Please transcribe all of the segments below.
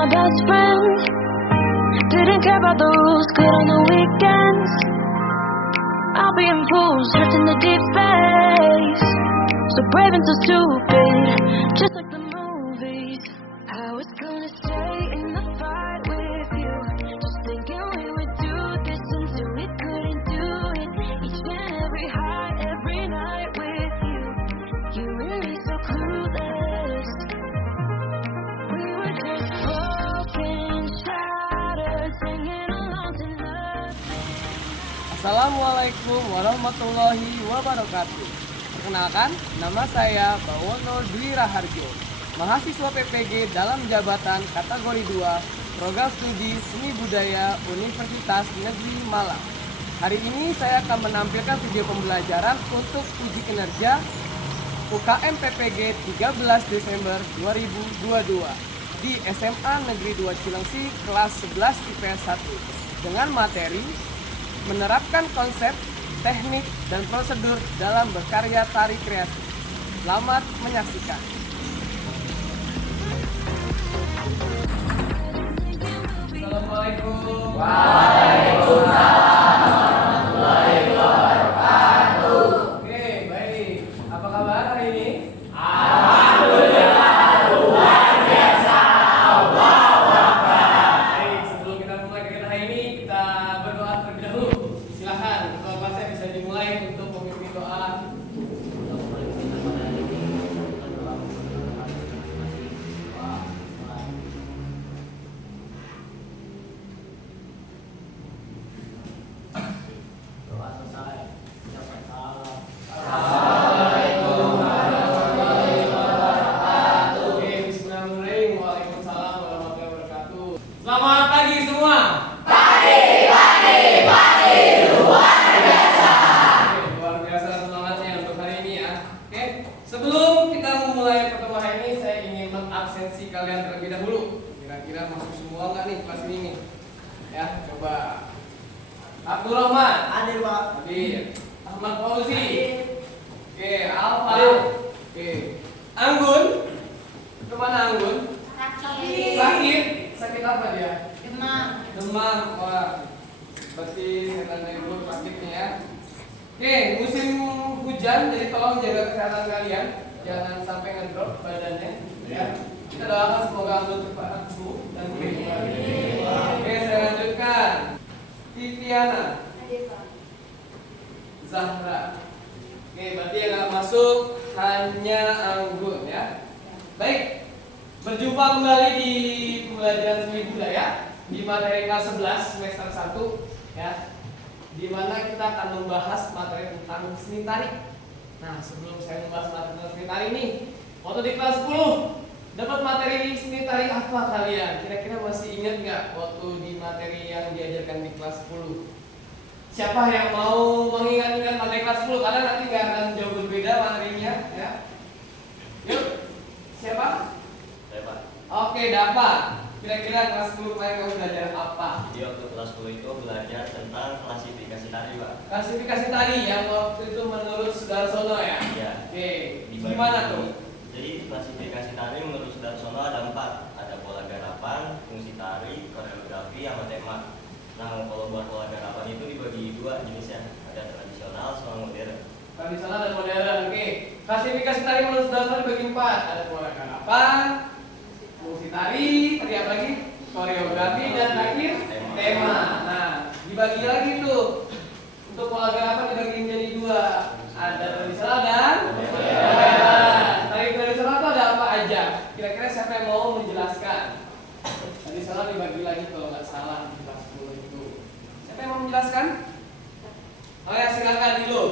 my best friend. Didn't care about the rules, good on the weekends. I'll be in pools, drifting the deep space. So brave and so stupid, just like the movies. I was gonna stay in the fight with you, just thinking we would do this until we couldn't do it. Each and every high, every night with you. You and me so clueless. We were just broken, shattered, singing along to nothing. Assalamualaikum warahmatullahi wabarakatuh. Perkenalkan, nama saya Bawono Dwi Raharjo, mahasiswa PPG dalam jabatan kategori 2, Program Studi Seni Budaya Universitas Negeri Malang. Hari ini saya akan menampilkan video pembelajaran untuk uji kinerja UKM PPG 13 Desember 2022 di SMA Negeri 2 Cilengsi kelas 11 IPS 1 dengan materi menerapkan konsep, teknik, dan prosedur dalam berkarya tari kreasi. Selamat menyaksikan. Assalamualaikum. Waalaikumsalam warahmatullahi wabarakatuh. Oke, baik. Apa kabar hari ini? Alhamdulillah, luar biasa. Allahu Akbar. Baik, sebelum kita mulai kegiatan hari ini, kita berdoa terlebih dahulu. Silakan, ketua kelasnya bisa dimulai untuk memimpin doa. Doa selesai. Ucapkan salam. Assalamualaikum warahmatullahi wabarakatuh. Oke, bismillahirrahmanirrahim. Waalaikumsalam warahmatullahi wabarakatuh. Selamat pagi semua. Luar biasa semangatnya untuk hari ini ya. Oke, sebelum kita memulai pertemuan hari ini, saya ingin mengabsensi kalian terlebih dahulu. Kira-kira masuk semua nggak nih kelas ini nih? Ya, coba. Abdurrahman. Hadir, Pak. Hadir. Ahmad Fauzi. Oke, Alfa. Oke. Anggun. Kemana Anggun? Sakit. Sakit apa dia? Demam. Wah. Berarti setan dari dulu sakit nih ya. Oke, musim hujan, jadi tolong jaga kesehatan kalian, jangan sampai ngedrop badannya. Ya. Kita doakan semoga Anggun cepat sembuh dan pulih kembali. Oke, saya lanjutkan. Viviana. Zahra. Oke, berarti yang nggak masuk hanya Anggun ya. Baik, berjumpa kembali di pembelajaran seni budaya di materi kelas 11 semester 1 ya, di mana kita akan membahas materi tentang seni tari. Nah, sebelum saya membahas materi tentang seni tari ini, waktu di kelas 10 dapat materi seni tari apa kalian? Kira-kira masih ingat nggak waktu di materi yang diajarkan di kelas 10? Siapa yang mau mengingat-ingat materi kelas 10? Karena nanti nggak akan jauh berbeda materinya ya. Yuk, siapa? Pak. Oke, Dava. Kira-kira kelas 10 kemarin kamu belajar apa? Jadi waktu kelas 10 itu belajar tentang klasifikasi tari, Pak. Klasifikasi tari yang waktu itu menurut Sudarsono ya? Iya. Oke, Dibagi- gimana tuh? Jadi klasifikasi tari menurut Sudarsono ada 4. Ada pola garapan, fungsi tari, koreografi, sama tema. Nah, kalau buat pola garapan itu dibagi 2 jenisnya. Ada tradisional sama modern. Tradisional dan modern. Oke, klasifikasi tari menurut Sudarsono dibagi 4. Ada pola garapan, fungsi tari apa lagi? Koreografi dan terakhir tema. Nah, dibagi lagi tuh. Untuk pola garapan dibagi menjadi 2. Ada tradisional dan modern. Tari tradisional itu ada apa aja? Kira-kira siapa yang mau menjelaskan? Tradisional dibagi lagi kalau nggak salah di kelas 10 itu. Siapa yang mau menjelaskan? Oh ya, silakan dulu.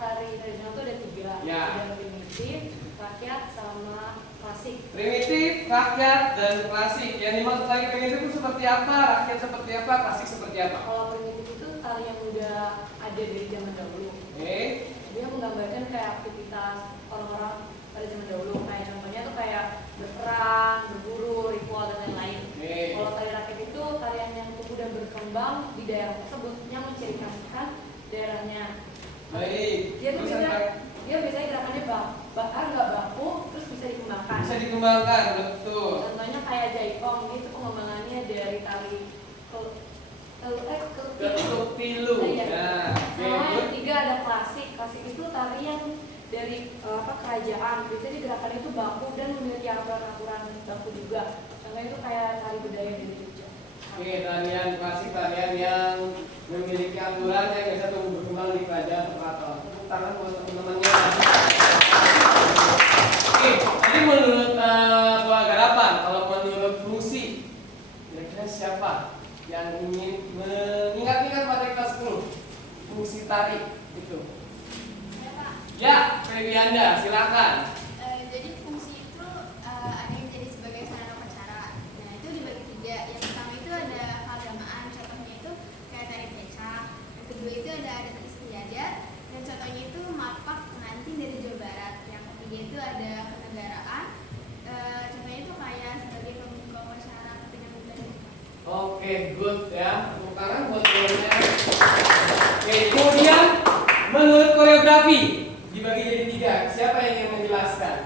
Tari tradisional itu ada 3. Ya. Ada primitif, rakyat, sama klasik. Primitif, rakyat, dan klasik. Yang dimaksud tari primitif itu seperti apa? Rakyat seperti apa? Klasik seperti apa? Kalau primitif itu tari yang udah ada dari zaman dahulu. Oke. Dia menggambarkan kayak aktivitas orang-orang pada zaman dahulu. Kayak contohnya tuh kayak berperang, berburu, ritual dan lain-lain. Oke. Kalau tari rakyat itu tarian yang tumbuh dan berkembang di daerah tersebut yang menciri khaskan daerahnya. Baik. Dia tuh Bisa biasanya gerakannya nggak baku, terus bisa dikembangkan. Bisa dikembangkan, betul. Contohnya kayak jaipong, itu pengembangannya dari tali Ketuk tilu. Iya. Ya, Sama yang oke. ketiga ada klasik. Klasik itu tarian dari kerajaan. Biasanya gerakan itu baku dan memiliki aturan-aturan baku juga. Contohnya itu kayak tari budaya dari Jogja. Oke, tarian klasik, tarian yang memiliki aturan yang bisa tumbuh berkembang di kerajaan atau keraton. Tepuk tangan buat teman-temannya. Oke, tadi menurut Pola Garapan, kalau menurut fungsi, kira-kira siapa yang ingin mengingat-ingat pada kelas 10 fungsi tari itu? Ya Pak, Ya, Febianda, silakan. jadi fungsi itu ada yang jadi sebagai sarana upacara. Nah itu dibagi tiga. Yang pertama itu ada keagamaan, contohnya itu kayak tari becak. Yang kedua itu ada adat istiadat. Dan contohnya itu mapak pengantin dari Jawa Barat. Yang ketiga itu ada kenegaraan. Contohnya itu kayak sebagai pembuka upacara ketika budaya. Oke, good ya. Tepuk tangan buat temannya. Oke, kemudian menurut koreografi dibagi jadi tiga. Siapa yang ingin menjelaskan?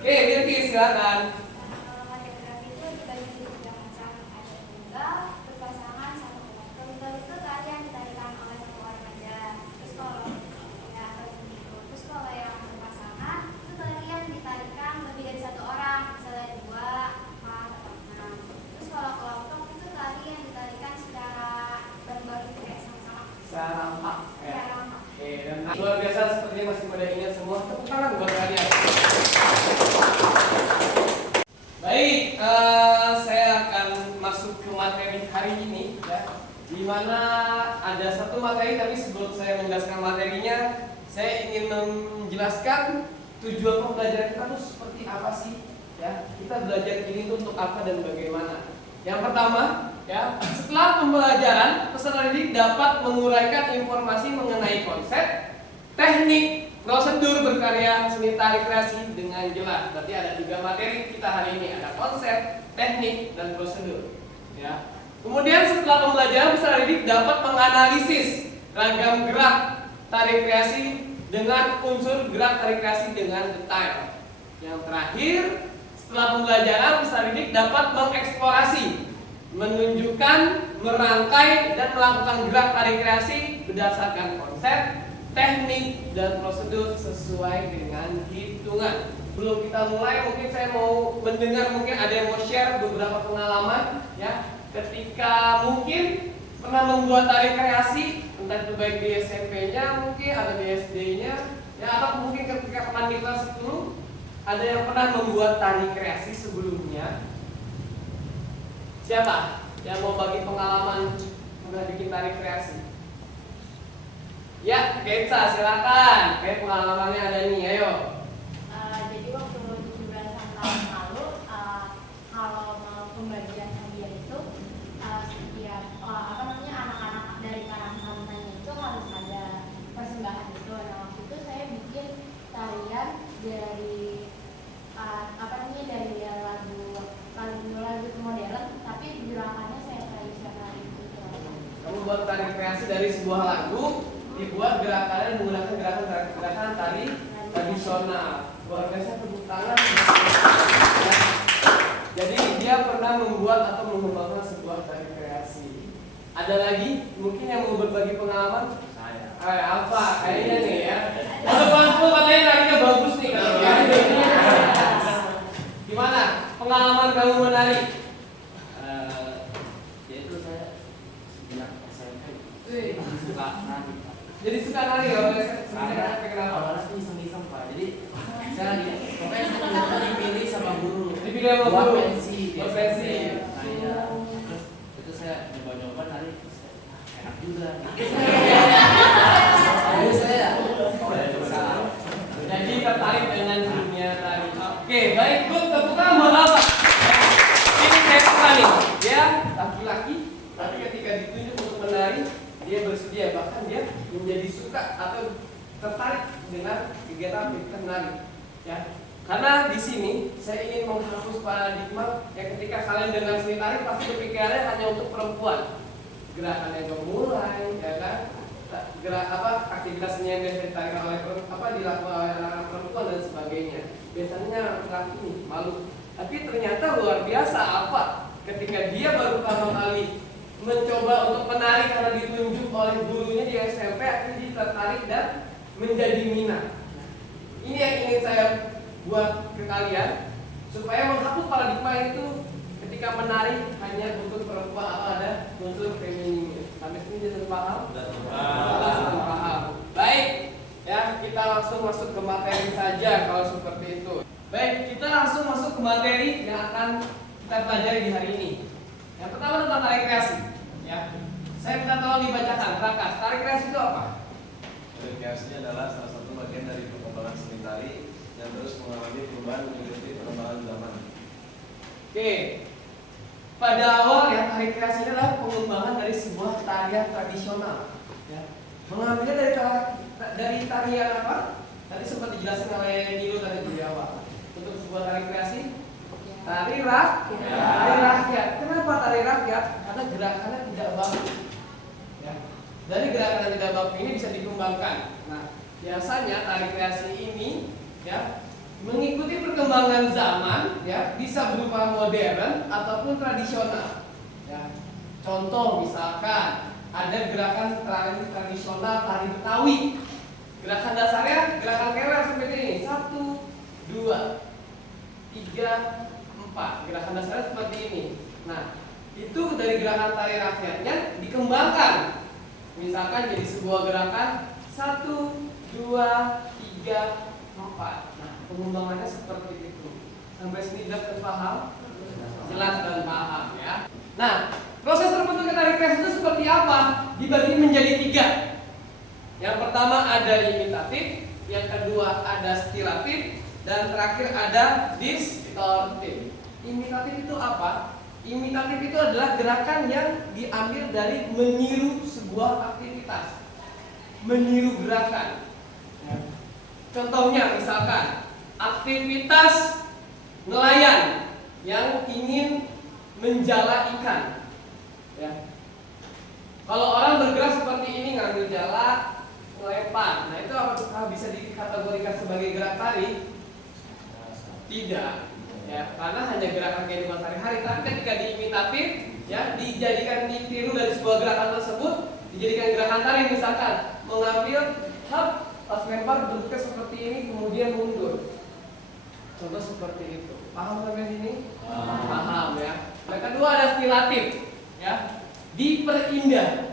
Oke, Birki silakan. Koreografi itu dibagi jadi tiga macam. Ada tunggal, berpasangan, sama kelompok. Tunggal itu tari yang ditarikan oleh satu orang aja. Terus kalau terus kalau yang berpasangan itu tari yang ditarikan lebih dari satu orang, misalnya 2, 4, atau 6. Terus kalau kelompok itu tari yang ditarikan secara bareng-bareng kayak sama-sama. Sarampak ya. Secara Oke, dan luar biasa sepertinya masih pada ingat semua. Tepuk tangan buat kalian. Baik, saya akan masuk ke materi hari ini ya. Di mana ada satu materi, tapi sebelum saya menjelaskan materinya, saya ingin menjelaskan tujuan pembelajaran kita tuh seperti apa sih ya. Kita belajar ini tuh untuk apa dan bagaimana. Yang pertama ya, setelah pembelajaran peserta didik dapat menguraikan informasi mengenai konsep, teknik, prosedur berkarya seni tari kreasi dengan jelas. Berarti ada 3 materi kita hari ini, ada konsep, teknik, dan prosedur ya. Kemudian setelah pembelajaran peserta didik dapat menganalisis ragam gerak tari kreasi dengan unsur gerak tari kreasi dengan detail. Yang terakhir, setelah pembelajaran peserta didik dapat mengeksplorasi, menunjukkan, merangkai, dan melakukan gerak tari kreasi berdasarkan konsep, teknik, dan prosedur sesuai dengan hitungan. Belum kita mulai, mungkin saya mau mendengar, mungkin ada yang mau share beberapa pengalaman ya, ketika mungkin pernah membuat tari kreasi, entah itu baik di SMP-nya mungkin atau di SD-nya ya, atau mungkin ketika pernah di kelas 10 ada yang pernah membuat tari kreasi sebelumnya. Siapa yang mau bagi pengalaman pernah bikin tari kreasi? Ya, Kensa silakan. Kayak pengalamannya ada nih, ayo. Jadi waktu 17-an tahun lalu, kalau mau pembagian hadiah itu setiap anak-anak dari Karang Tarunanya itu harus ada persembahan itu. Nah waktu itu saya bikin tarian dari lagu modern, tapi gerakannya saya tradisional gitu. Kamu buat tari kreasi dari sebuah lagu, dibuat gerakannya menggunakan gerakan tari tradisional. Luar biasa, tepuk tangan. Jadi dia pernah membuat atau mengembangkan sebuah tari kreasi. Ada lagi mungkin yang mau berbagi pengalaman? Saya. Apa? Kayaknya nih ya. Untuk Pansu katanya tarinya bagus nih kalau ya. Gimana pengalaman kamu menari? Yaitu saya sejak SMP Suka nari. Jadi suka nari kalau sebenarnya kenapa? Awalnya tuh iseng-iseng Pak. Jadi saya lagi pokoknya saya dipilih sama guru. Dipilih sama Buat guru. pensi. Buat pensi. Nah, iya. Terus itu saya nyoba-nyoba nari. Terus saya, enak juga. Jadi saya salah. Jadi tertarik dengan dunia tari. Oke, baik Bu, tepuk tangan buat apa? Ini saya suka nih. Dia laki-laki, tapi ketika ditunjuk untuk menari, dia bersedia, bahkan dia menjadi suka atau tertarik dengan kegiatan menari. Ya, karena di sini saya ingin menghapus paradigma yang ketika kalian dengan seni tari pasti kepikirannya hanya untuk perempuan. Gerakan yang gemulai, ya kan? gerak aktivitasnya yang biasa dilakukan oleh anak-anak perempuan dan sebagainya. Biasanya laki-laki ini malu. Tapi ternyata luar biasa ketika dia baru pertama kali mencoba untuk menari karena ditunjuk oleh gurunya di SMP, akhirnya dia tertarik dan menjadi minat. Ini yang ingin saya buat ke kalian supaya menghapus paradigma itu ketika menari hanya unsur perempuan atau ada unsur femininnya. Sampai sini sudah paham? Sudah paham. Baik, ya kita langsung masuk ke materi saja kalau seperti itu. Baik, kita langsung masuk ke materi yang akan kita pelajari di hari ini. Yang pertama tentang tarik kreasi. Ya, saya minta tolong dibacakan. Rakas, tarik kreasi itu apa? Tarik kreasi adalah salah satu bagian dari perkembangan seni tari yang terus mengalami perubahan mengikuti perkembangan zaman. Oke, pada awal ya tarik kreasi adalah pengembangan dari sebuah tarian tradisional. Ya, mengambilnya dari tarian apa? Tadi sempat dijelaskan oleh Nilo tadi di awal. Untuk sebuah tari kreasi, tari rakyat. Kenapa tari rakyat? Karena gerakannya tidak baku. Ya. Dari gerakan yang tidak baku ini bisa dikembangkan. Nah, biasanya tari kreasi ini ya mengikuti perkembangan zaman, ya bisa berupa modern ataupun tradisional. Ya. Contoh misalkan ada gerakan tradisional tari Betawi. Gerakan dasarnya gerakan keler seperti ini. 1, 2, 3, 4. Gerakan dasarnya seperti ini. Nah, itu dari gerakan tari rakyatnya dikembangkan. Misalkan jadi sebuah gerakan 1, 2, 3, 4. Nah, pengembangannya seperti itu. Sampai sini jelas dan paham? Jelas dan paham ya. Nah, proses terbentuknya tari kreasi itu seperti apa? Dibagi menjadi 3. Yang pertama ada imitatif, yang kedua ada stilatif, dan terakhir ada distortif. Imitatif itu apa? Imitatif itu adalah gerakan yang diambil dari meniru sebuah aktivitas, meniru gerakan. Contohnya misalkan aktivitas nelayan yang ingin menjala ikan. Ya. Kalau orang bergerak seperti ini ngambil jala, melempar. Nah itu apakah bisa dikategorikan sebagai gerak tari? Tidak, ya karena hanya gerakan kehidupan sehari-hari. Tapi ketika diimitatif, ya dijadikan ditiru dari sebuah gerakan tersebut, dijadikan gerakan tari. Misalkan mengambil pas lempar bentuknya seperti ini kemudian mundur. Contoh seperti itu. Paham sampai sini? Paham ya. Yang kedua ada stilatif, ya diperindah.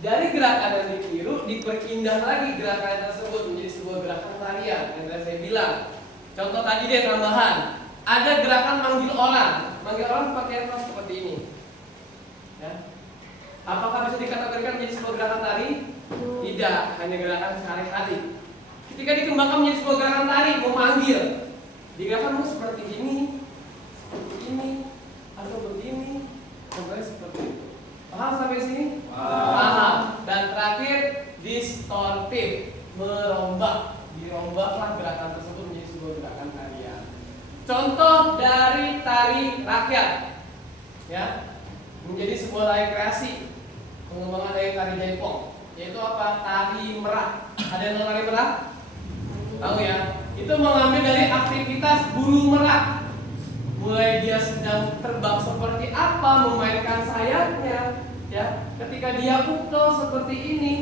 Dari gerakan yang ditiru diperindah lagi gerakan tersebut menjadi sebuah gerakan tarian yang tadi saya bilang. Contoh tadi deh tambahan. Ada gerakan manggil orang. Manggil orang seperti apa? Seperti ini. Ya. Apakah bisa dikategorikan menjadi sebuah gerakan tari? Tidak, hanya gerakan sehari-hari. Ketika dikembangkan menjadi sebuah gerakan tari, memanggil. Digerakan seperti ini, atau begini, contohnya seperti itu. Paham sampai sini? Paham. Dan terakhir distortif, merombak. Dirombaklah gerakan tersebut menjadi sebuah gerakan tarian. Contoh dari tari rakyat, ya, menjadi sebuah tari kreasi, pengembangan dari tari jaipong, yaitu apa? Tari merak. Ada yang tahu tari merak? Tahu ya? Itu mengambil dari aktivitas burung merak. Mulai dia sedang terbang seperti apa, memainkan sayapnya, ya. Ketika dia ukel seperti ini,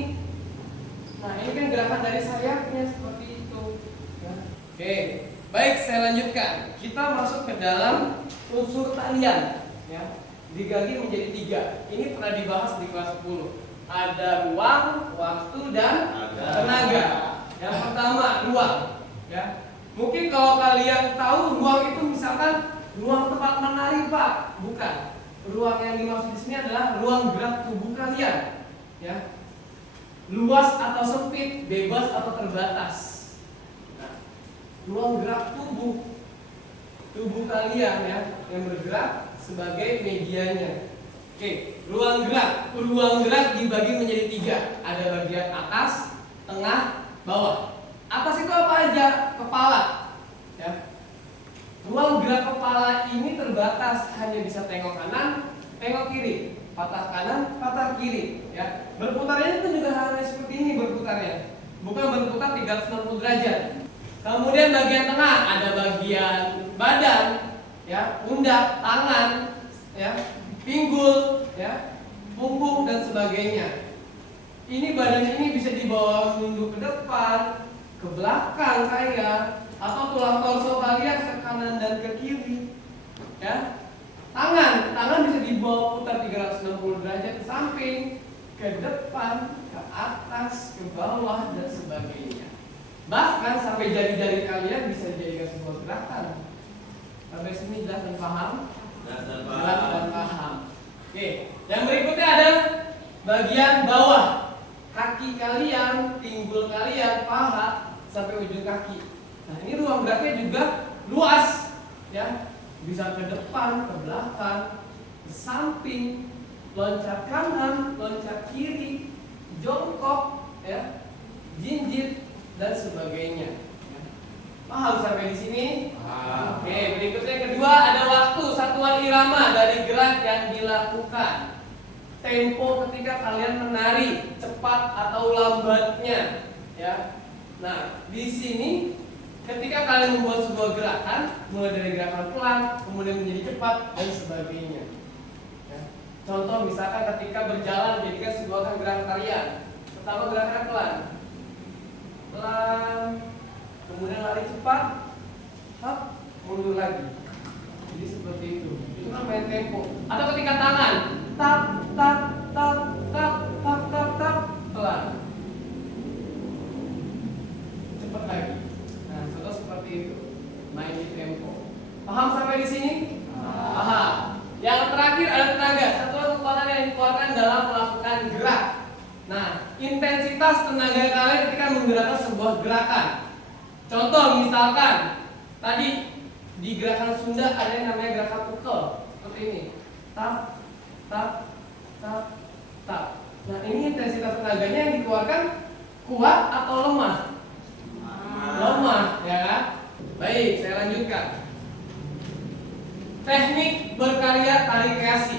nah ini kan gerakan dari sayapnya seperti itu. Ya. Oke, baik saya lanjutkan. Kita masuk ke dalam unsur tarian, ya. Dibagi menjadi 3. Ini pernah dibahas di kelas 10. Ada ruang, waktu, dan tenaga. Yang pertama ruang, ya. Mungkin kalau kalian tahu ruang itu misalkan ruang tempat menari Pak, bukan. Ruang yang dimaksud di sini adalah ruang gerak tubuh kalian, ya. Luas atau sempit, bebas atau terbatas. Nah, ruang gerak tubuh kalian ya yang bergerak sebagai medianya. Oke, ruang gerak dibagi menjadi 3. Ada bagian atas, tengah, bawah. Atas itu apa aja? Kepala, ya. Ruang gerak kepala ini terbatas, hanya bisa tengok kanan, tengok kiri, patah kanan, patah kiri, ya. Berputarnya itu juga hanya seperti ini berputarnya, bukan berputar 360 derajat. Kemudian bagian tengah ada bagian badan, ya, pundak, tangan, ya, pinggul, ya, punggung dan sebagainya. Ini badan ini bisa dibawa menunduk ke depan, ke belakang kayak, atau tulang torso kalian ke kanan dan ke kiri, ya. Tangan bisa dibawa putar 360 derajat ke samping, ke depan, ke atas, ke bawah dan sebagainya. Bahkan sampai jari-jari kalian bisa dijadikan sebuah gerakan. Sampai sini jelas dan paham? Jelas dan paham. Oke, yang berikutnya ada bagian bawah. Kaki kalian, pinggul kalian, paha sampai ujung kaki. Nah, ini ruang geraknya juga luas, ya. Bisa ke depan, ke belakang, ke samping, loncat kanan, loncat kiri, jongkok, ya, jinjit dan sebagainya. Paham sampai di sini? Oke, berikutnya kedua ada waktu, satuan irama dari gerak yang dilakukan. Tempo ketika kalian menari, cepat atau lambatnya, ya. Nah, di sini ketika kalian membuat sebuah gerakan, mulai dari gerakan pelan, kemudian menjadi cepat dan sebagainya. Ya. Contoh misalkan ketika berjalan jadikan sebuah gerakan tarian. Pertama gerakan pelan, kemudian lari cepat, mundur lagi. Jadi seperti itu. Itu kan main tempo. Atau ketika tangan, tap, pelan, cepat lagi. Nah, contoh seperti itu. Main di tempo. Paham sampai di sini? Paham. Yang terakhir ada tenaga, satuan kekuatan yang dikeluarkan dalam melakukan gerak. Nah, intensitas tenaga kalian ketika menggerakkan sebuah gerakan. Contoh misalkan tadi di gerakan Sunda ada yang namanya gerakan pukel, seperti ini. Tap, tap, tap, tap. Nah, ini intensitas tenaganya yang dikeluarkan kuat atau lemah? Lemah, ya kan? Baik, saya lanjutkan. Teknik berkarya tarik kreasi.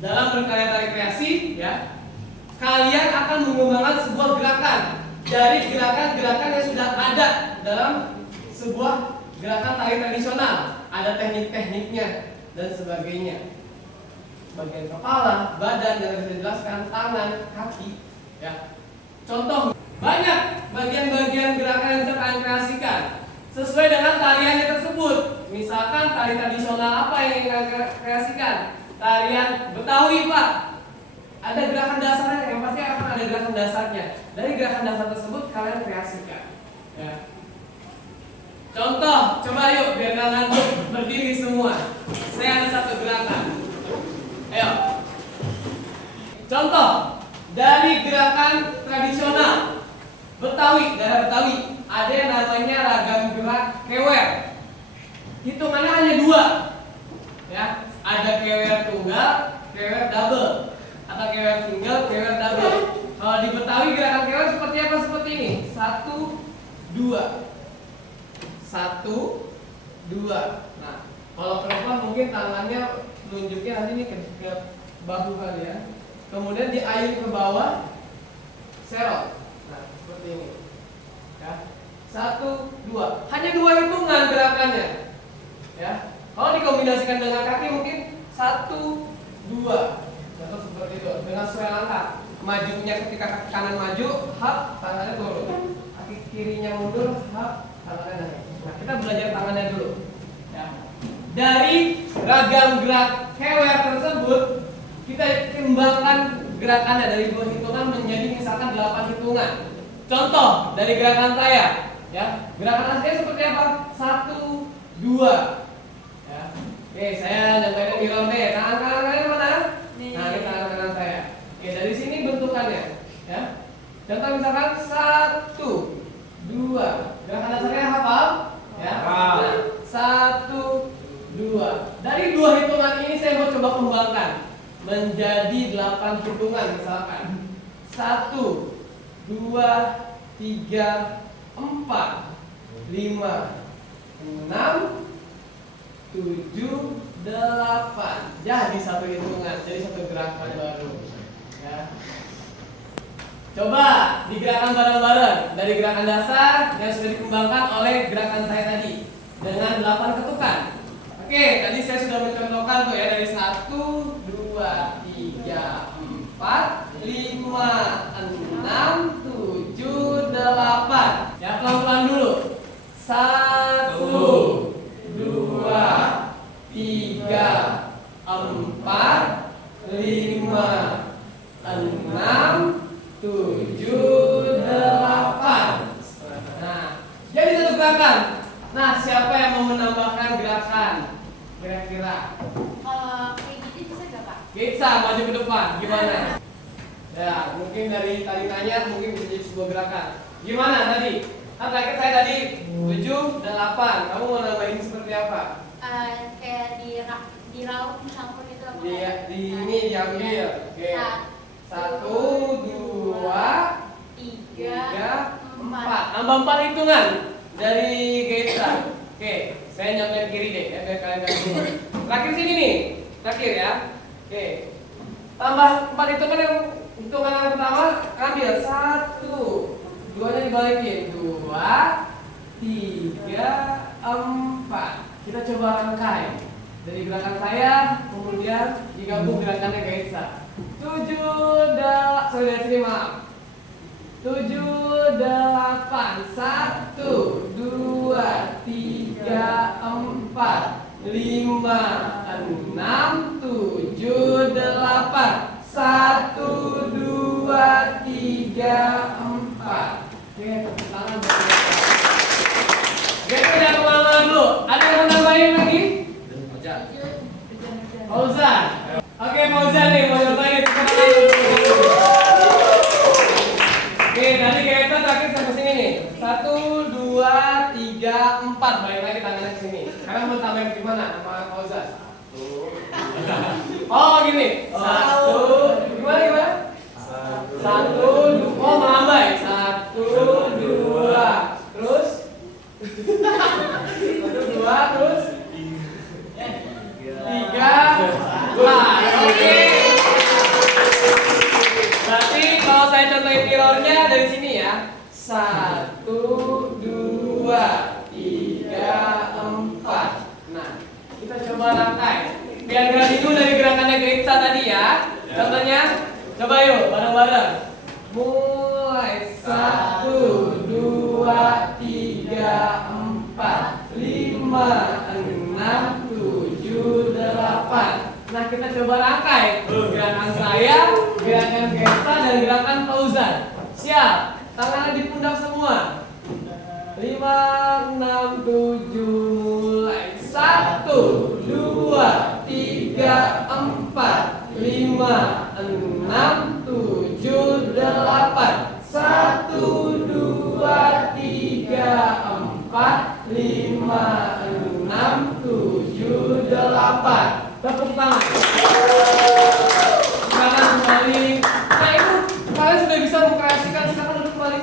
Dalam berkarya tarik kreasi, ya, kalian akan mengembangkan sebuah gerakan dari gerakan-gerakan yang sudah ada dalam sebuah gerakan tari tradisional. Ada teknik-tekniknya dan sebagainya. Bagian kepala, badan, yang bisa dijelaskan, tangan, kaki, ya. Contoh, banyak bagian-bagian gerakan yang bisa kalian kreasikan sesuai dengan tariannya tersebut. Misalkan tari tradisional apa yang ingin kalian kreasikan? Tarian Betawi, Pak. Ada gerakan dasarnya, yang pasti akan ada gerakan dasarnya. Dari gerakan dasar tersebut kalian kreasikan, ya. Contoh, coba yuk biar kalian ngantuk, berdiri semua. Saya ada satu gerakan. Ayo. Contoh dari gerakan tradisional Betawi, daerah Betawi, ada yang namanya ragam gerak kewer. Hitungannya hanya 2, ya. Ada kewer tunggal, kewer double, atau kewer single, kewer double. Kalau di Betawi gerakan kewer seperti apa? Seperti ini. 1, 2, 1, 2. Nah, kalau perempuan mungkin tangannya nunjuknya nanti ini ke bahu kalian. Kemudian diayun ke bawah, serot. Nah, seperti ini. Ya. 1, 2. Hanya 2 hitungan gerakannya. Ya. Kalau dikombinasikan dengan kaki mungkin 1, 2. Contoh seperti itu. Dengan sesuai langkah. Majunya ketika kaki kanan maju, hap, tangannya turun. Kaki kirinya mundur, hap, tangannya naik. Nah, kita belajar tangannya dulu. Ya. Dari ragam gerak kewer tersebut, kita kembangkan gerakannya dari 2 hitungan menjadi misalkan 8 hitungan. Contoh dari gerakan saya, ya. Gerakan saya seperti apa? 1, 2. Ya. Oke, saya nyobain di ronde. Tangan kanan kalian mana? Nah, ini tangan kanan saya. Oke, dari sini bentukannya, ya. Contoh misalkan 1, 2. Gerakan dasarnya hafal? Ya. Nah, 1, 2. Dari 2 hitungan ini saya mau coba kembangkan menjadi 8 hitungan misalkan. 1, 2, 3, 4, 5, 6, 7, 8. Jadi 1 hitungan, jadi 1 gerakan baru. Ya. Coba digerakkan bareng-bareng dari gerakan dasar yang sudah dikembangkan oleh gerakan saya tadi dengan 8 ketukan. Oke, tadi saya sudah mencontohkan tuh ya dari 1, 2, 3, 4, 5, 6, 7, 8. Ya, pelan-pelan dulu. 1, 2, 3, 4, 5, 6, 7, 8. Nah, jadi satu gerakan. Nah, siapa yang mau menambahkan gerakan? Kira-kira? Kalau kayak gitu bisa gak Pak? Bisa, maju ke depan. Gimana? Ya, mungkin dari tadi tanya mungkin bisa jadi sebuah gerakan. Gimana tadi? Kan terakhir saya tadi 7 dan 8. Kamu mau nambahin seperti apa? Kayak di raut campur itu apa? Di ini diambil. Oke. 1, 2, 3, 4. Nambah 4 hitungan dari Gaisa. Oke, saya nyampein kiri deh ya biar kalian kasih. Terakhir sini nih. Terakhir ya. Oke. Tambah 4 hitungan yang pertama ambil 1. 2-nya dibalikin. 2, 3, 4. Kita coba rangkai. Dari gerakan saya kemudian digabung gerakannya Gaisa. 7, dari sini maaf. 7, 8, 1, 2, 3, 4, 5, 6, 7, 8, 1, 2, 3, 4. Oke, tepuk tangan buat mereka. Oke, kita kemana dulu? Ada yang mau nambahin lagi? Fauzan. Oke, Fauzan nih mau nyobain. Oke, tadi kita terakhir sampai sini nih. 1, 2, 3, 4. Balik lagi tangannya ke sini. Sekarang mau tambahin gimana sama Fauzan? Oh, gini. 1, gimana? 1, 2. Oh, melambai. 1, 2. Terus 1, 2, terus 3, 4. Oke. Berarti kalau saya contohin mirrornya dari sini ya. 1, 2, 3, 4. Nah, kita coba rangkai. Biar gerak itu dari gerakannya Gaisa tadi ya. Contohnya, coba yuk bareng-bareng. Mulai 1, 2, 3, 4, 5, 6, 7, 8. Nah, kita coba rangkai gerakan saya, gerakan Gaisa, dan gerakan Fauzan. Siap? Tangannya di pundak semua. 5, 6, 7, mulai. 1, 2, 3, 4, 5, 6, 7, 8. 1, 2, 3, 4, 5, 6, 7, 8. Tepuk tangan. Silakan kembali. Nah, itu kalian sudah bisa mengkreasikan. Silakan duduk kembali.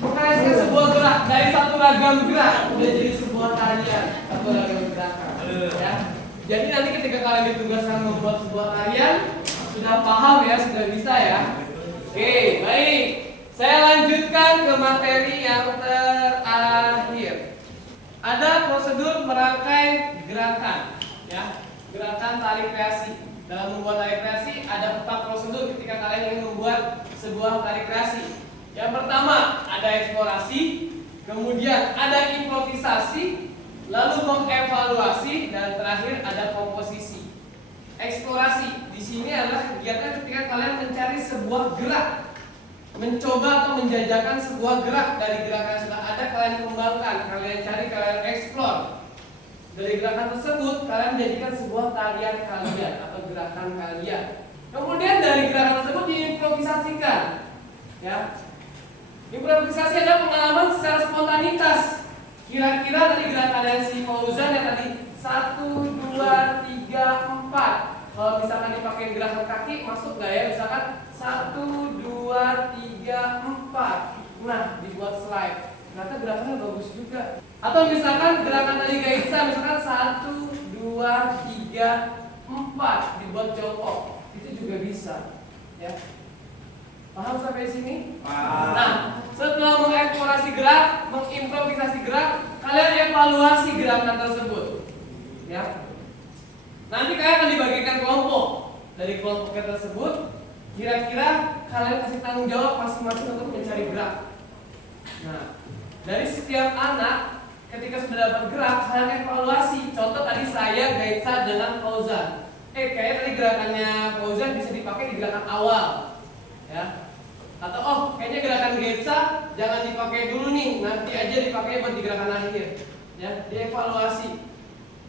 Mengkreasikan sebuah gerak dari satu ragam gerak udah jadi sebuah tarian, satu ragam gerakan. Ya. Jadi nanti ketika kalian ditugaskan membuat sebuah tarian, sudah paham ya, sudah bisa ya. Oke, baik. Saya lanjutkan ke materi yang terakhir. Ada prosedur merangkai gerakan, ya. Gerakan tari kreasi. Dalam membuat tari kreasi ada 4 prosedur ketika kalian ingin membuat sebuah tari kreasi. Yang pertama ada eksplorasi, kemudian ada improvisasi, lalu mengevaluasi, dan terakhir ada komposisi. Eksplorasi di sini adalah kegiatan ketika kalian mencari sebuah gerak, mencoba atau menjajakan sebuah gerak dari gerakan yang sudah ada, kalian kembangkan, kalian cari, kalian eksplor. Dari gerakan tersebut kalian menjadikan sebuah tarian kalian atau gerakan kalian. Kemudian dari gerakan tersebut diimprovisasikan. Ya. Improvisasi adalah pengalaman secara spontanitas. Kira-kira tadi gerakan si Fauzan yang tadi 1, 2, 3, 4. Kalau misalkan dipakai gerakan kaki masuk nggak ya? Misalkan 1, 2, 3, 4. Nah, dibuat slide. Ternyata gerakannya bagus juga. Atau misalkan gerakan tadi Gaisa, misalkan 1, 2, 3, 4 dibuat jongkok, itu juga bisa, ya. Paham sampai sini? Paham. Nah, setelah mengeksplorasi gerak, mengimprovisasi gerak, kalian evaluasi gerakan tersebut. Ya. Nanti kalian akan dibagikan kelompok. Dari kelompok tersebut, kira-kira kalian kasih tanggung jawab masing-masing untuk mencari gerak. Nah, dari setiap anak ketika sudah dapat gerak, kalian evaluasi. Contoh tadi saya Gaitsa dengan Fauzan. Kayaknya tadi gerakannya Fauzan bisa dipakai di gerakan awal. Ya. Atau kayaknya gerakan Gaitsa jangan dipakai dulu nih, nanti aja dipakai buat di gerakan akhir. Ya, dievaluasi.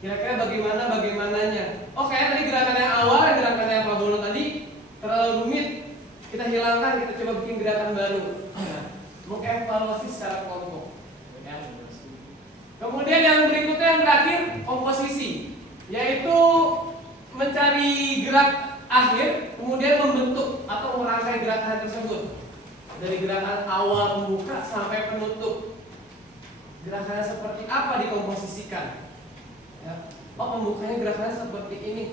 Kira-kira bagaimananya. Kayaknya tadi gerakan yang awal, gerakan yang Pak Bono tadi terlalu rumit. Kita hilangkan, kita coba bikin gerakan baru. Mengevaluasi secara kelompok. Ya. Kemudian yang berikutnya yang terakhir, komposisi, yaitu mencari gerak akhir, kemudian membentuk atau merangkai gerakan tersebut dari gerakan awal membuka sampai penutup. Gerakannya seperti apa dikomposisikan? Ya. Pembukanya gerakannya seperti ini,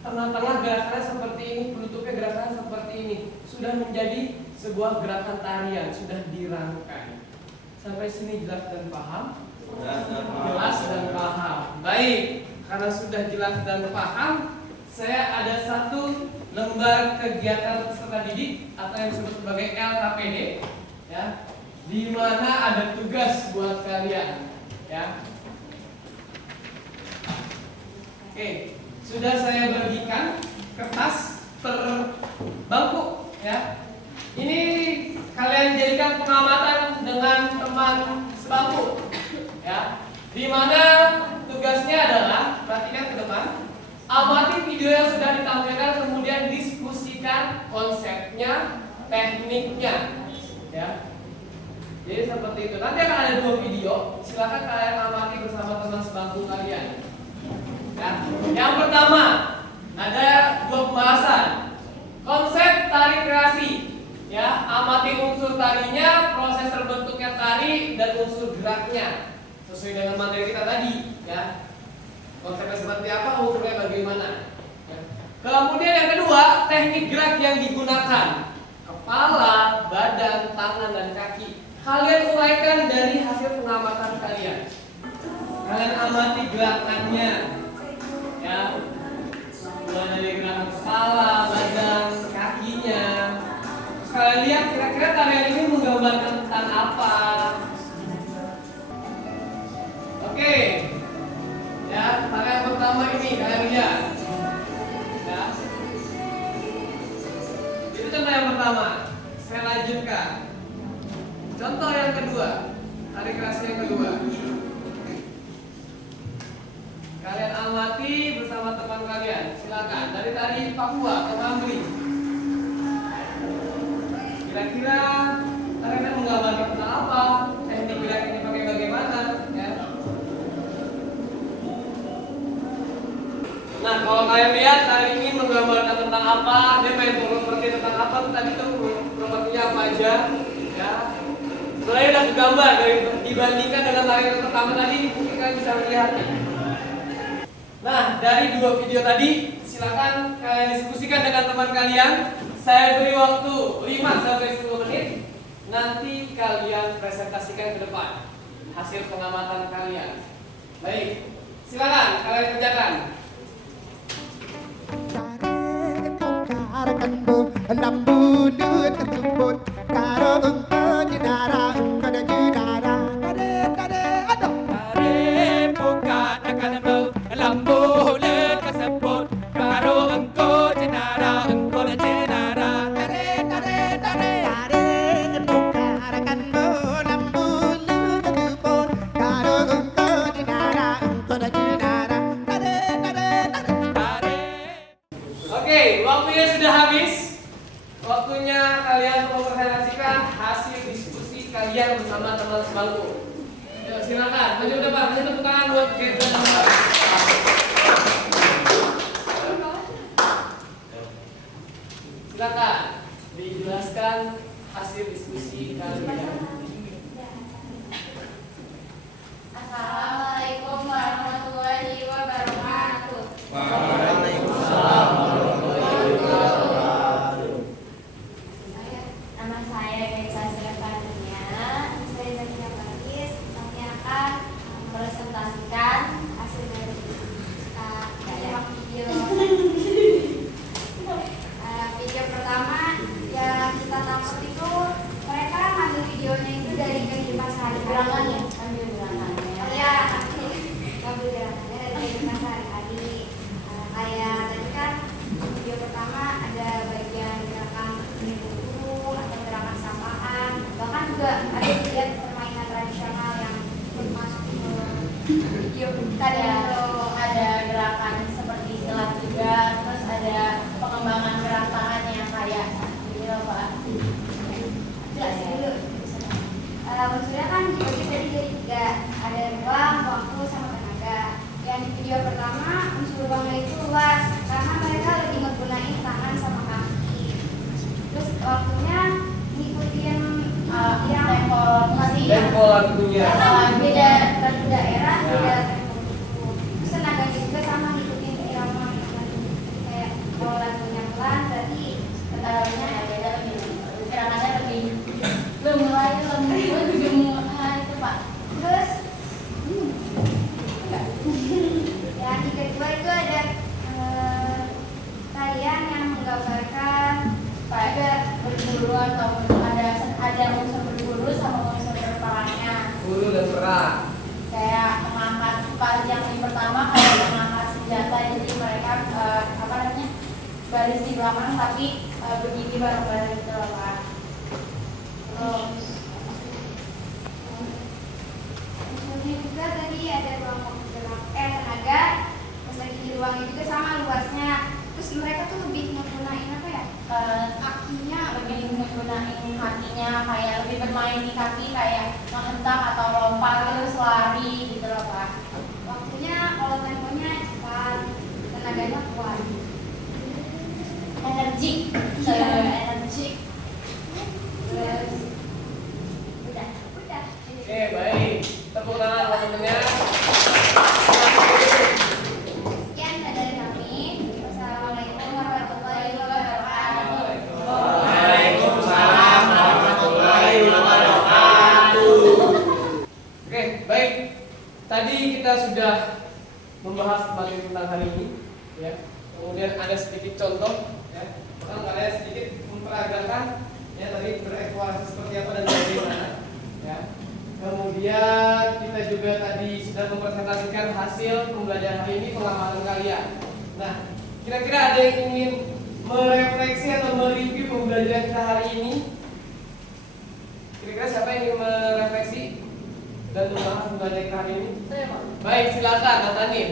tengah-tengah gerakannya seperti ini, penutupnya gerakannya seperti ini. Sudah menjadi sebuah gerakan tarian, sudah dirangkai. Sampai sini jelas dan paham? Jelas dan paham. Baik, karena sudah jelas dan paham, saya ada satu lembar kegiatan peserta didik atau yang disebut sebagai LKPD, ya, di mana ada tugas buat kalian, ya. Oke, sudah saya bagikan kertas per bangku, ya. Ini kalian jadikan pengamatan dengan teman sebangku, ya. Di mana tugasnya adalah, perhatikan ke depan, amati video yang sudah ditampilkan, kemudian diskusikan konsepnya, tekniknya, ya. Jadi seperti itu. Nanti akan ada 2 video, silakan kalian amati bersama teman sebangku kalian. Ya. Yang pertama ada 2 pembahasan. Konsep tari kreasi. Ya, amati unsur tarinya, proses terbentuknya tari dan unsur geraknya. Sesuai dengan materi kita tadi, ya. Konsepnya seperti apa, unsurnya bagaimana. Ya. Kemudian yang kedua, teknik gerak yang digunakan. Kepala, badan, tangan dan kaki. Kalian uraikan dari hasil pengamatan kalian. Kalian amati gerakannya. Ya, mulai dari gerakan kepala, badan, kakinya. Terus kalian lihat kira-kira tarian ini menggambarkan tentang apa. Oke, ya, tarian pertama ini kalian lihat. Ya, itu contoh yang pertama. Saya lanjutkan. Contoh yang kedua, tari kreasi yang kedua. Kalian amati bersama teman kalian. Silakan dari tari Papua atau Mamri. Kira-kira tariannya menggambarkan tentang apa? Teknik gerak ini pakai bagaimana? Ya. Nah, kalau kalian lihat tari ini menggambarkan tentang apa? Dia main properti tentang apa? Tadi tuh propertinya apa aja? Ya. Mulai udah kegambar dari dibandingkan dengan tarian pertama tadi, mungkin kalian bisa melihat. Nah, dari 2 video tadi, silakan kalian diskusikan dengan teman kalian. Saya beri waktu 5 sampai 10 menit. Nanti kalian presentasikan ke depan hasil pengamatan kalian. Baik, silakan kalian kerjakan. Waktunya sudah habis. Waktunya kalian mempresentasikan hasil diskusi kalian bersama teman sebangku. Yuk, silakan maju ke depan. Kasih tepuk tangan buat Gaitsa dan Mbak. Silakan dijelaskan hasil diskusi kalian. Assalamualaikum warahmatullahi wabarakatuh. Waalaikumsalam. dibagi tadi jadi 3, ada ruang, waktu, sama tenaga. Yang di video pertama unsur ruangnya itu luas karena mereka lebih menggunakan tangan sama kaki. Terus waktunya ngikutin yang tempo lagunya. beda satu daerah, beda tempo buku. Terus tenaganya juga sama ngikutin irama kayak kalau lagunya pelan berarti tenaganya beda lebih gerakannya lebih Mulai gemuk itu Pak. terus yang di kedua itu ada tarian yang menggambarkan Ada berburu atau ada unsur berburu sama unsur berperangnya. Guru dan perang. Kayak mengangkat pas yang pertama kayak mengangkat senjata, jadi mereka baris di belakang tapi berdiri bareng-bareng gitu loh Pak. Terus unsurnya juga tadi ada ruang tenaga, terus lagi di ruangnya juga sama luasnya. Terus mereka tuh lebih menggunakan apa ya? Kakinya lebih menggunakan kakinya, kayak lebih bermain di kaki kayak menghentak atau lompat terus lari gitu loh Pak. waktunya kalau temponya cepat, tenaganya kuat. Energik, energik. Terus udah. Oke, baik. Tepuk tangan buat temennya. Sekian dari kami. Wassalamualaikum warahmatullahi wabarakatuh. Waalaikumsalam warahmatullahi wabarakatuh. Oke, baik. Tadi kita sudah membahas materi tentang hari ini, ya. Kemudian ada sedikit contoh, ya. Bahkan kalian sedikit memperagakan, ya, tadi bereksplorasi seperti apa dan bagaimana, ya. Kemudian kita juga tadi sudah mempresentasikan hasil pembelajaran hari ini, pengamalan kalian. Nah, kira-kira ada yang ingin merefleksi atau mereview pembelajaran kita hari ini? Kira-kira siapa yang ingin merefleksi dan membahas pembelajaran kita hari ini? Saya Pak. Baik, silakan, Natanin.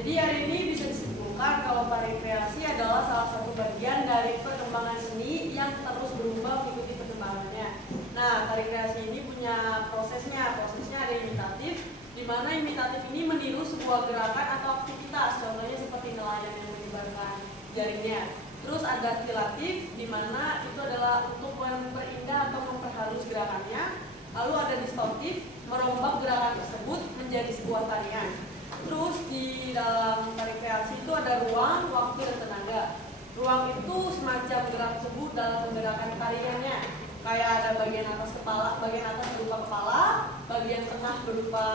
Jadi hari ini bisa disimpulkan kalau rekreasi adalah salah satu bagian dari perkembangan seni yang terus berubah mengikuti perkembangannya. Nah, rekreasi ini punya prosesnya ada imitatif, di mana imitatif ini meniru sebuah gerakan atau aktivitas, contohnya seperti nelayan yang menyebarkan jaringnya. Terus ada stilatif, di mana itu adalah untuk memperindah atau memperhalus gerakannya. Lalu ada distortif, merombak gerakan tersebut menjadi sebuah tarian. Terus di dalam rekreasi itu ada ruang, waktu, dan tenaga. Ruang itu semacam gerak tersebut dalam menggerakkan tariannya. Kayak ada bagian atas kepala, bagian atas berupa kepala, bagian tengah berupa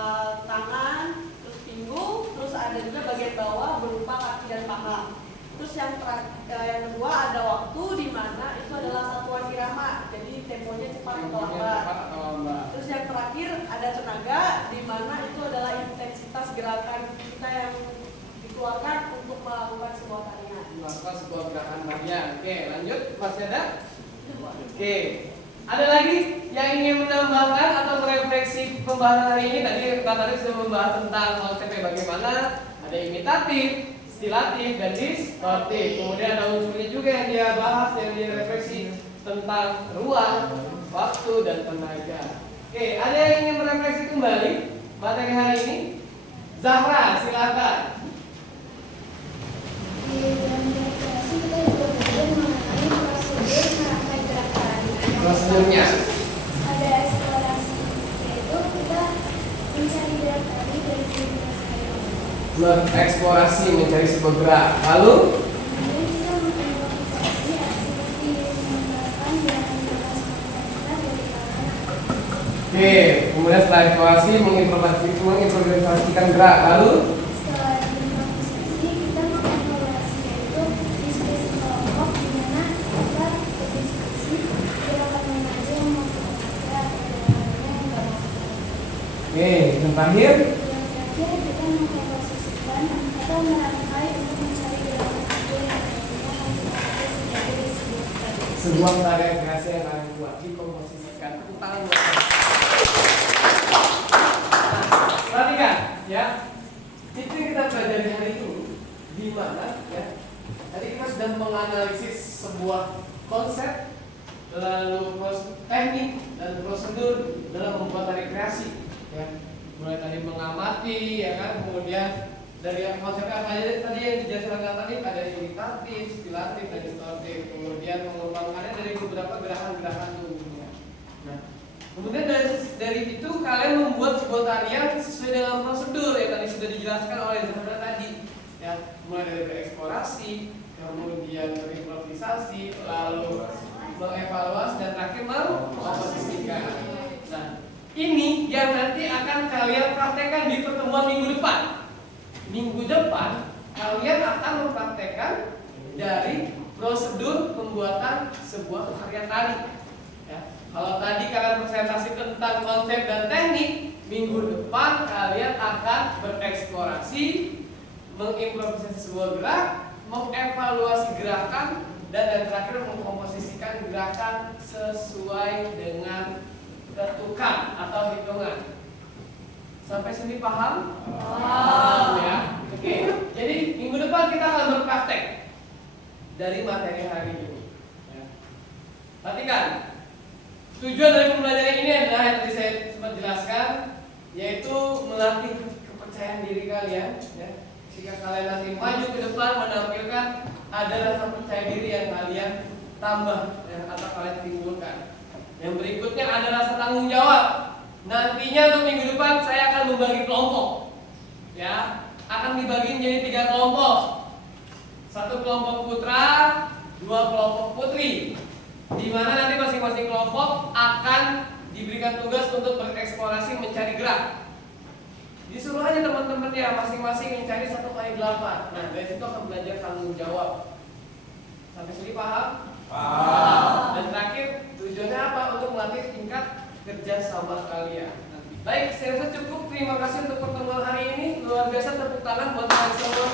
tangan, terus pinggul, terus ada juga bagian bawah berupa kaki dan paha. Terus yang kedua ada waktu, di mana itu adalah satuan irama, jadi temponya cepat atau lambat. Terus yang terakhir ada tenaga, di mana itu adalah intensitas gerakan kita yang dikeluarkan untuk melakukan sebuah tarian. Melakukan sebuah gerakan tarian. Oke, lanjut, masih ada? Oke, ada lagi yang ingin menambahkan atau merefleksi pembahasan hari ini? Tadi sudah membahas tentang konsepnya bagaimana, ada imitatif, stilatif, dan distortif. Kemudian ada unsurnya juga yang dia bahas, yang dia refleksi tentang ruang, waktu, dan tenaga. Oke, ada yang ingin merefleksi kembali materi hari ini? Zahra, silakan. Di dalam rekreasi kita juga belajar mengenai prosedur melakukan gerakan. Prosedurnya. Ada eksplorasi, yaitu kita mencari gerak tari dari jenis air. Mengeksplorasi, mencari sebuah gerak. Lalu? Kemudian kita mengimprovisasi seperti menggunakan gerakan-gerakan spontanitas dari kalangan. Oke, kemudian setelah eksplorasi mengimprovisasikan gerak. Lalu? Setelah improvisasi, kita mengevaluasi, yaitu diskusi kelompok di mana kita berdiskusi gerakan mana aja yang mau kita pakai atau gerakannya yang nggak mau kita pakai. Oke, yang terakhir? Yang terakhir kita mengkomposisikan atau merangkai untuk mencari gerakan aja yang nantinya akan kita pakai sebagai Sebuah karya kreasi yang kalian buat dikomposisikan. Tepuk tangan buat saya. Perhatikan, ya. Itu yang kita pelajari hari ini, di mana, ya. Tadi kita sudah menganalisis sebuah konsep, lalu teknik dan prosedur dalam membuat tari kreasi, ya. Mulai tadi mengamati, ya kan, kemudian dari konsepnya apa aja tadi yang dijelaskan tadi, ada imitatif, stilatif, dan distortif, kemudian mengembangkannya dari beberapa gerakan-gerakan tubuhnya. Nah, kemudian dari itu kalian membuat sebuah tarian sesuai dengan prosedur yang tadi sudah dijelaskan oleh Zahra tadi, ya, mulai dari bereksplorasi, kemudian berimprovisasi, lalu mengevaluasi, dan terakhir memposisikan. Nah, ini yang nanti akan kalian praktekkan di pertemuan minggu depan. Minggu depan kalian akan mempraktekkan dari prosedur pembuatan sebuah karya tari. Ya. Kalau tadi kalian presentasi tentang konsep dan teknik, minggu depan kalian akan bereksplorasi, mengimprovisasi sebuah gerak, mengevaluasi gerakan, dan yang terakhir mengkomposisikan gerakan sesuai dengan ketukan atau hitungan. Sampai sini paham? Paham ya. Oke. Jadi minggu depan kita akan berpraktek dari materi hari ini. Ya. Perhatikan. Tujuan dari pembelajaran ini adalah yang tadi saya sempat jelaskan, yaitu melatih kepercayaan diri kalian. Ya. Jika kalian nanti maju ke depan menampilkan, ada rasa percaya diri yang kalian tambah, ya, atau kalian timbulkan. Yang berikutnya ada rasa tanggung jawab. Nantinya untuk minggu depan saya akan membagi kelompok, ya, akan dibagi menjadi 3 kelompok. 1 kelompok putra, 2 kelompok putri, di mana nanti masing-masing kelompok akan diberikan tugas untuk bereksplorasi mencari gerak. Disuruh aja teman-temannya masing-masing mencari 1x8. Nah, dari situ akan belajar tanggung jawab. Sampai sini paham? Paham. Dan terakhir, tujuannya apa? Untuk melatih tingkat kerja sama kalian. Baik, saya rasa cukup. Terima kasih untuk pertemuan hari ini. Luar biasa, tepuk tangan buat kalian semua.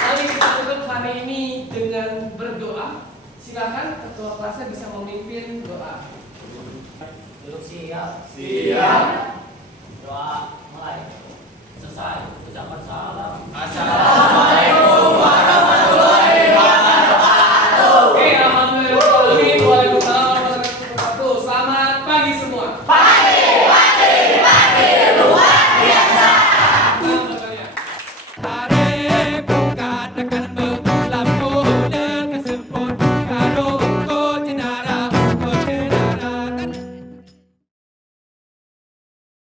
Mari kita tutup hari ini dengan berdoa. Silakan ketua kelasnya bisa memimpin doa. Duduk siap. Siap. Doa.